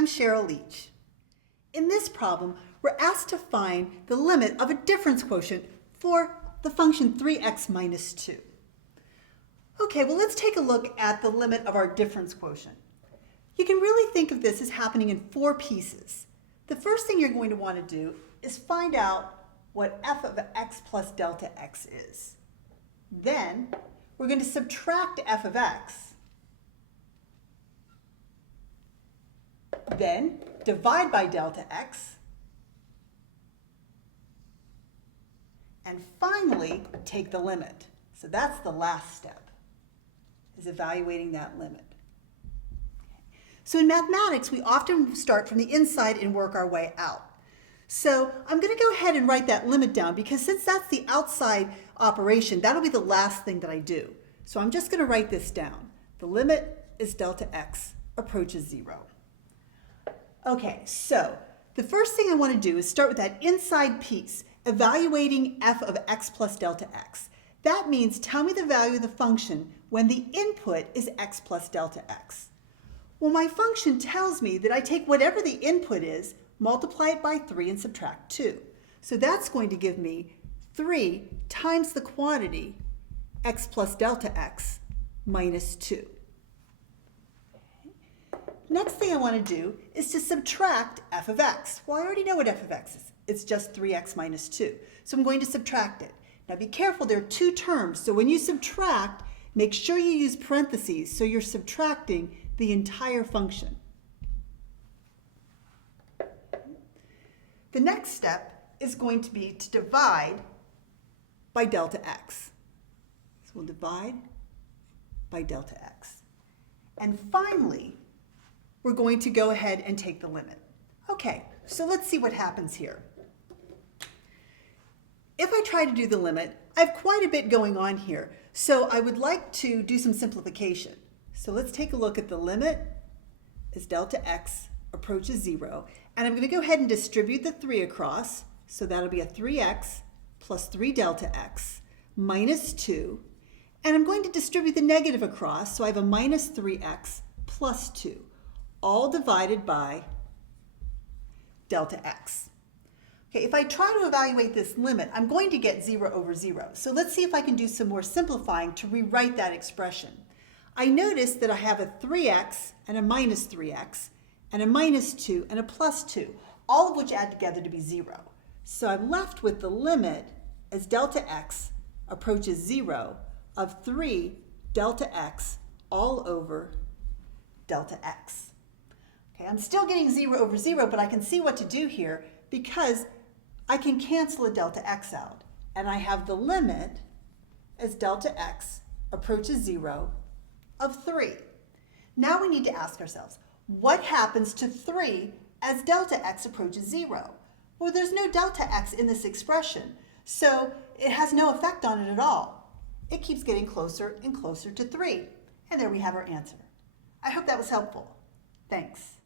I'm Cheryl Leach. In this problem, we're asked to find the limit of a difference quotient for the function 3x minus 2. Okay, well let's take a look at the limit of our difference quotient. You can really think of this as happening in 4 pieces. The first thing you're going to want to do is find out what f of x plus delta x is. Then we're going to subtract f of x. Then divide by delta x. And finally, take the limit. So that's the last step, is evaluating that limit. So in mathematics, we often start from the inside and work our way out. So I'm going to go ahead and write that limit down because since that's the outside operation, that'll be the last thing that I do. So I'm just going to write this down. The limit is delta x approaches 0. Okay, so the first thing I want to do is start with that inside piece, evaluating f of x plus delta x. That means tell me the value of the function when the input is x plus delta x. Well, my function tells me that I take whatever the input is, multiply it by 3 and subtract 2. So that's going to give me 3 times the quantity x plus delta x minus 2. Next thing I want to do is to subtract f of x. Well, I already know what f of x is. It's just 3x minus 2. So I'm going to subtract it. Now be careful, there are 2 terms. So when you subtract, make sure you use parentheses so you're subtracting the entire function. The next step is going to be to divide by delta x. So we'll divide by delta x. And finally, we're going to go ahead and take the limit. Okay, so let's see what happens here. If I try to do the limit, I have quite a bit going on here, so I would like to do some simplification. So let's take a look at the limit as delta x approaches 0, and I'm going to go ahead and distribute the 3 across, so that'll be a 3x plus 3 delta x minus 2, and I'm going to distribute the negative across, so I have a minus 3x plus 2. All divided by delta x. Okay, if I try to evaluate this limit, I'm going to get 0 over 0. So let's see if I can do some more simplifying to rewrite that expression. I notice that I have a 3x and a minus 3x and a minus 2 and a plus 2, all of which add together to be 0. So I'm left with the limit as delta x approaches 0 of 3 delta x all over delta x. Okay, I'm still getting 0 over 0, but I can see what to do here because I can cancel a delta x out. And I have the limit as delta x approaches 0 of 3. Now we need to ask ourselves, what happens to 3 as delta x approaches 0? Well, there's no delta x in this expression, so it has no effect on it at all. It keeps getting closer and closer to 3. And there we have our answer. I hope that was helpful. Thanks.